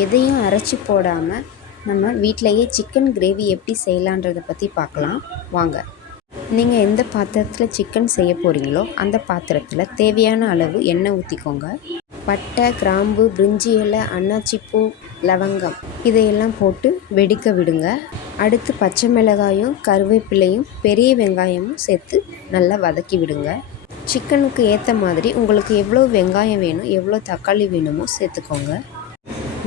எதையும் அரைச்சி போடாமல் நம்ம வீட்டிலையே சிக்கன் கிரேவி எப்படி செய்யலான்றதை பற்றி பார்க்கலாம் வாங்க. நீங்கள் எந்த பாத்திரத்தில் சிக்கன் செய்ய போகிறீங்களோ அந்த பாத்திரத்தில் தேவையான அளவு எண்ணெய் ஊற்றிக்கோங்க. பட்டை, கிராம்பு, பிரிஞ்சி இலை, அன்னாச்சிப்பூ, லவங்கம் இதையெல்லாம் போட்டு வெடிக்க விடுங்க. அடுத்து பச்சை மிளகாயும் கருவேப்பிலையும் பெரிய வெங்காயமும் சேர்த்து நல்லா வதக்கி விடுங்க. சிக்கனுக்கு ஏற்ற மாதிரி உங்களுக்கு எவ்வளோ வெங்காயம் வேணும், எவ்வளோ தக்காளி வேணுமோ சேர்த்துக்கோங்க.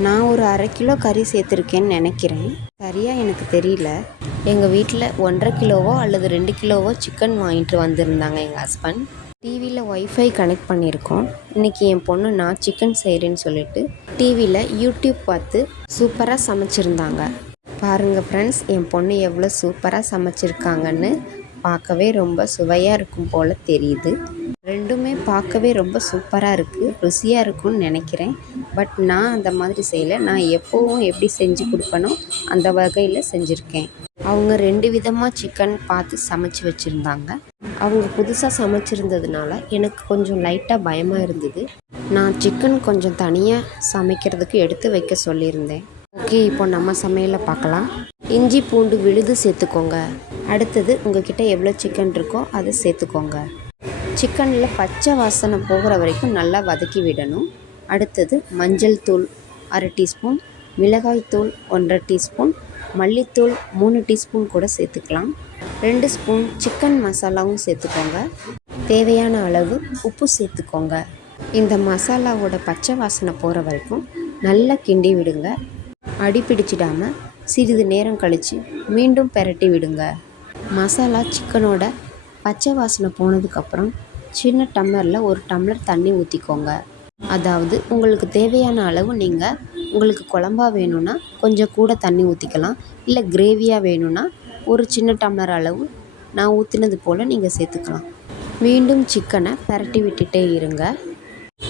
நான் ஒரு 1/2 கிலோ கறி சேர்த்துருக்கேன்னு நினைக்கிறேன், சரியாக எனக்கு தெரியல. எங்கள் வீட்டில் 1.5 கிலோவோ அல்லது 2 கிலோவோ சிக்கன் வாங்கிட்டு வந்திருந்தாங்க எங்கள் ஹஸ்பண்ட். டிவியில் ஒய்ஃபை கனெக்ட் பண்ணியிருக்கோம். இன்றைக்கி என் பொண்ணு நான் சிக்கன் செய்கிறேன்னு சொல்லிட்டு டிவியில் யூடியூப் பார்த்து சூப்பராக சமைச்சிருந்தாங்க. பாருங்கள் ஃப்ரெண்ட்ஸ், என் பொண்ணு எவ்வளோ சூப்பராக சமைச்சிருக்காங்கன்னு. பார்க்கவே ரொம்ப சுவையாக இருக்கும் போல் தெரியுது. ரெண்டுமே பார்க்கவே ரொம்ப சூப்பராக இருக்குது, ருசியாக இருக்கும்னு நினைக்கிறேன். பட் நான் அந்த மாதிரி செய்யலை. நான் எப்போவும் எப்படி செஞ்சு கொடுப்பேனோ அந்த வகையில் செஞ்சுருக்கேன். அவங்க 2 விதமாக சிக்கன் பார்த்து சமைச்சு வச்சுருந்தாங்க. அவங்க புதுசாக சமைச்சிருந்ததுனால எனக்கு கொஞ்சம் லைட்டாக பயமாக இருந்தது. நான் சிக்கன் கொஞ்சம் தனியாக சமைக்கிறதுக்கு எடுத்து வைக்க சொல்லியிருந்தேன். ஓகே, இப்போ நம்ம சமையலை பார்க்கலாம். இஞ்சி பூண்டு விழுது சேர்த்துக்கோங்க. அடுத்தது உங்கள்கிட்ட எவ்வளோ சிக்கன் இருக்கோ அதை சேர்த்துக்கோங்க. சிக்கனில் பச்சை வாசனை போகிற வரைக்கும் நல்லா வதக்கி விடணும். அடுத்தது மஞ்சள் தூள் 1/2 டீஸ்பூன், மிளகாய் தூள் 1.5 டீஸ்பூன், மல்லித்தூள் 3 டீஸ்பூன் கூட சேர்த்துக்கலாம். 2 ஸ்பூன் சிக்கன் மசாலாவும் சேர்த்துக்கோங்க. தேவையான அளவு உப்பு சேர்த்துக்கோங்க. இந்த மசாலாவோட பச்சை வாசனை போகிற வரைக்கும் நல்லா கிண்டி விடுங்க. அடி பிடிச்சிடாமல் சிறிது நேரம் கழித்து மீண்டும் பெரட்டி விடுங்க. மசாலா சிக்கனோட பச்சை வாசனை போனதுக்கப்புறம் சின்ன டம்ளரில் 1 டம்ளர் தண்ணி ஊற்றிக்கோங்க. அதாவது உங்களுக்கு தேவையான அளவு, நீங்கள் உங்களுக்கு குழம்பா வேணும்னா கொஞ்சம் கூட தண்ணி ஊற்றிக்கலாம். இல்லை கிரேவியாக வேணும்னா ஒரு சின்ன டம்ளர் அளவு நான் ஊற்றினது போல் நீங்கள் சேர்த்துக்கலாம். மீண்டும் சிக்கனை பெரட்டி விட்டுட்டே இருங்க.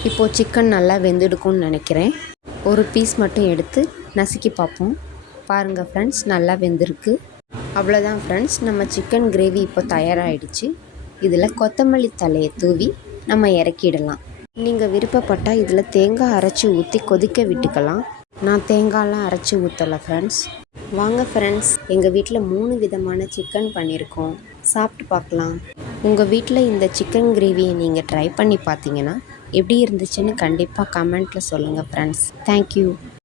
இப்போது சிக்கன் நல்லா வெந்துடுக்கும்னு நினைக்கிறேன். ஒரு பீஸ் மட்டும் எடுத்து நசுக்கி பார்ப்போம். பாருங்கள் ஃப்ரெண்ட்ஸ், நல்லா வெந்திருக்கு. அவ்வளோதான் ஃப்ரெண்ட்ஸ், நம்ம சிக்கன் கிரேவி இப்போ தயாராகிடுச்சு. இதில் கொத்தமல்லி தழையை தூவி நம்ம இறக்கிடலாம். நீங்கள் விருப்பப்பட்டால் இதில் தேங்காய் அரைச்சி ஊற்றி கொதிக்க விட்டுக்கலாம். நான் தேங்காயெலாம் அரைச்சி ஊற்றலை ஃப்ரெண்ட்ஸ். வாங்க ஃப்ரெண்ட்ஸ், எங்கள் வீட்டில் 3 விதமான சிக்கன் பண்ணியிருக்கோம், சாப்பிட்டு பார்க்கலாம். உங்கள் வீட்டில் இந்த சிக்கன் கிரேவியை நீங்கள் ட்ரை பண்ணி பார்த்தீங்கன்னா எப்படி இருந்துச்சுன்னு கண்டிப்பாக கமெண்ட்டில் சொல்லுங்கள் ஃப்ரெண்ட்ஸ். தேங்க்யூ.